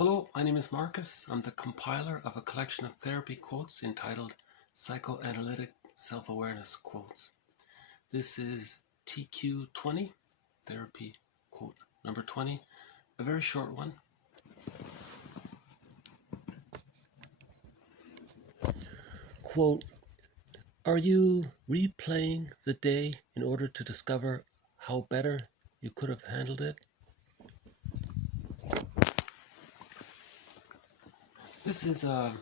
Hello, my name is Marcus. I'm the compiler of a collection of therapy quotes entitled Psychoanalytic Self-Awareness Quotes. This is TQ20, therapy quote number 20, a very short one. Quote, "Are you replaying the day in order to discover how better you could have handled it?" This is a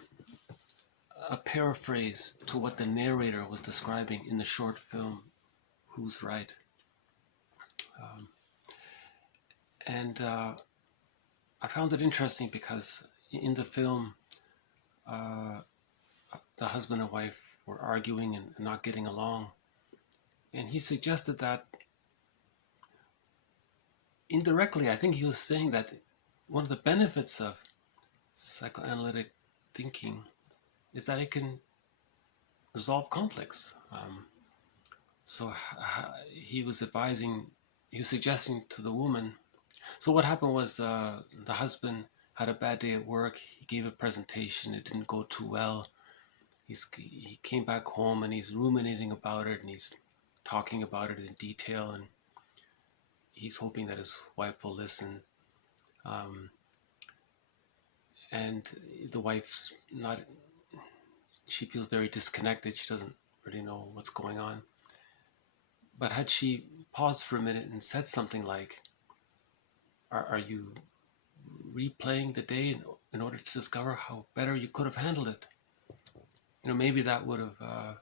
paraphrase to what the narrator was describing in the short film Who's Right? And I found it interesting because in the film, the husband and wife were arguing and not getting along. And he suggested that indirectly, I think he was saying that one of the benefits of psychoanalytic thinking is that it can resolve conflicts. So he was suggesting to the woman. So what happened was the husband had a bad day at work. He gave a presentation. It didn't go too well. He came back home and he's ruminating about it and he's talking about it in detail, and he's hoping that his wife will listen. And the wife's not, she feels very disconnected. She doesn't really know what's going on. But had she paused for a minute and said something like, are you replaying the day in order to discover how better you could have handled it? You know, maybe that would have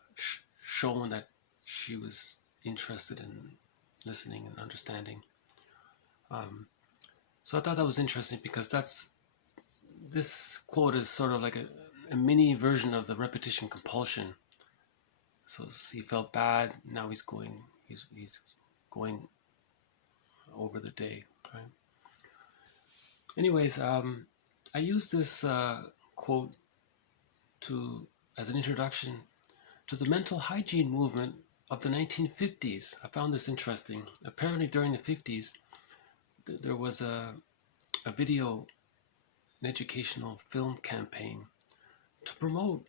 shown that she was interested in listening and understanding. So I thought that was interesting because this quote is sort of like a mini version of the repetition compulsion. So he felt bad. Now he's going over the day, right? Anyways, I used this quote as an introduction to the mental hygiene movement of the 1950s. I found this interesting. Apparently during the 50s, there was a video, an educational film campaign to promote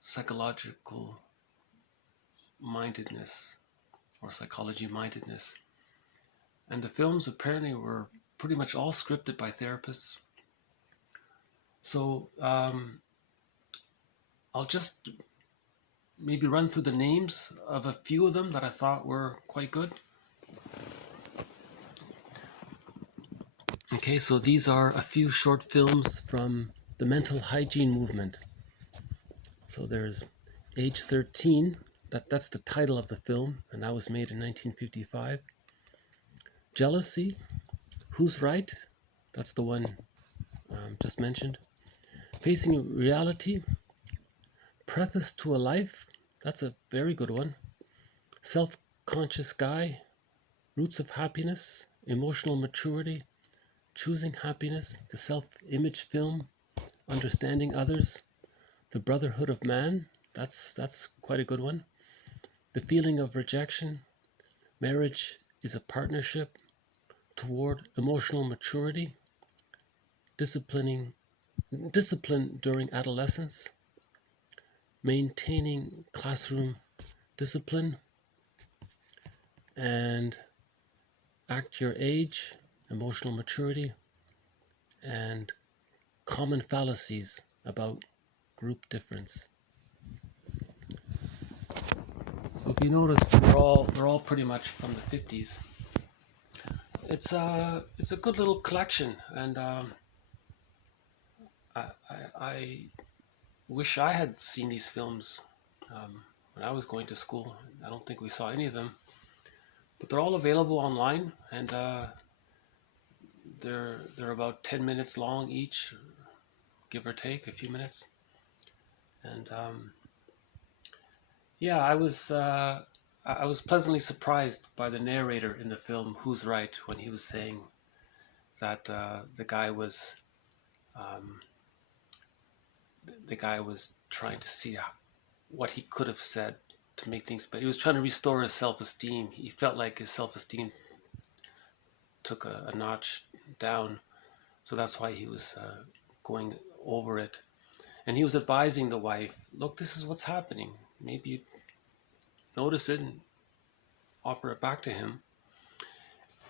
psychological mindedness or psychology mindedness. And the films apparently were pretty much all scripted by therapists. So I'll just maybe run through the names of a few of them that I thought were quite good. Okay, so these are a few short films from the mental hygiene movement. So there's Age 13, that's the title of the film, and that was made in 1955. Jealousy, Who's Right? That's the one just mentioned. Facing Reality, Preface to a Life, that's a very good one. Self-Conscious Guy, Roots of Happiness, Emotional Maturity, Choosing Happiness, the Self-Image Film, Understanding Others, The Brotherhood of Man, that's quite a good one. The Feeling of Rejection, Marriage is a Partnership Toward Emotional Maturity, Discipline During Adolescence, Maintaining Classroom Discipline, and Act Your Age, Emotional Maturity, and Common Fallacies about Group Difference. So if you notice, they're all pretty much from the 50s. It's a good little collection, and I wish I had seen these films when I was going to school. I don't think we saw any of them, but they're all available online, and they're about 10 minutes long each, give or take a few minutes. And yeah, I was pleasantly surprised by the narrator in the film Who's Right, when he was saying that the guy was trying to see what he could have said to make things better. He was trying to restore his self-esteem. He felt like his self-esteem took a notch down So that's why he was going over it. And he was advising the wife, look, this is what's happening. Maybe you notice it and offer it back to him.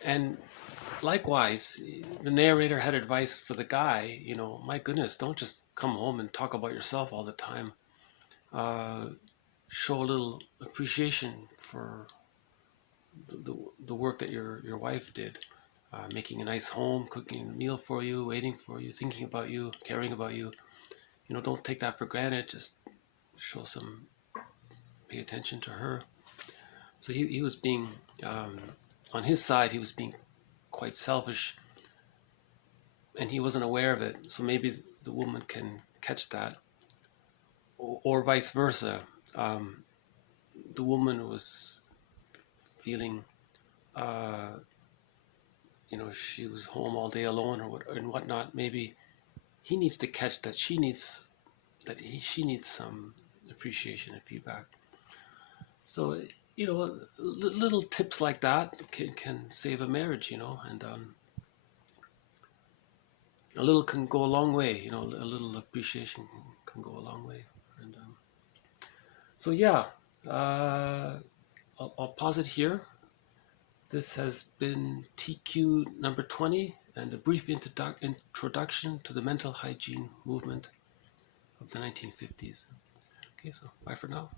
And likewise, the narrator had advice for the guy, you know, my goodness, don't just come home and talk about yourself all the time. Show a little appreciation for the work that your wife did. Making a nice home, cooking a meal for you, waiting for you, thinking about you, caring about you. You know, don't take that for granted. Just show some, pay attention to her. So he was being, on his side, he was being quite selfish, and he wasn't aware of it. So maybe the woman can catch that, or vice versa. The woman was feeling, you know, she was home all day alone and whatnot. Maybe he needs to catch that she needs some appreciation and feedback. So, you know, little tips like that can save a marriage, you know, and a little can go a long way, you know, a little appreciation can go a long way. And so, yeah, I'll pause it here. This has been TQ number 20 and a brief introduction to the mental hygiene movement of the 1950s. Okay, so bye for now.